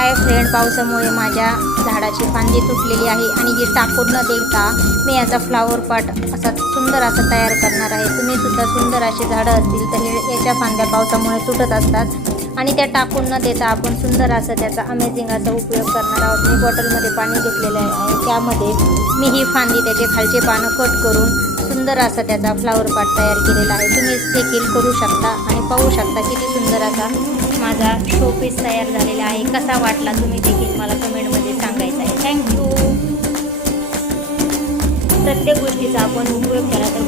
Hi friend, पावसामुळे माझ्या झाडाची फांदी तुटलेली आहे आणि ही टाकून न देता मी याचा फ्लावर पॉट असा सुंदर असा तयार करणार आहे. तुम्ही सुद्धा सुंदर अशी झाडं असतील तर याच्या फांद्या पावसामुळे तुटत असतात आणि त्या टाकून न देता आपण सुंदर असं त्याचा अमेझिंग असा उपयोग करणार आहोत. मी बॉटलमध्ये पाणी घेतलेलं आहे, त्यामध्ये मी ही फांदी त्याचे खालचे पानं कट करून सुंदर असा त्याचा फ्लावर पॉट तयार केलेला आहे. तुम्ही देखील करू शकता आणि पाहू शकता किती सुंदर असा माझा शोपीस तयार झालेला आहे. कसा वाटला तुम्ही देखील मला कमेंटमध्ये सांगायचं आहे. थँक्यू. प्रत्येक गोष्टीचा आपण उपयोग केला तर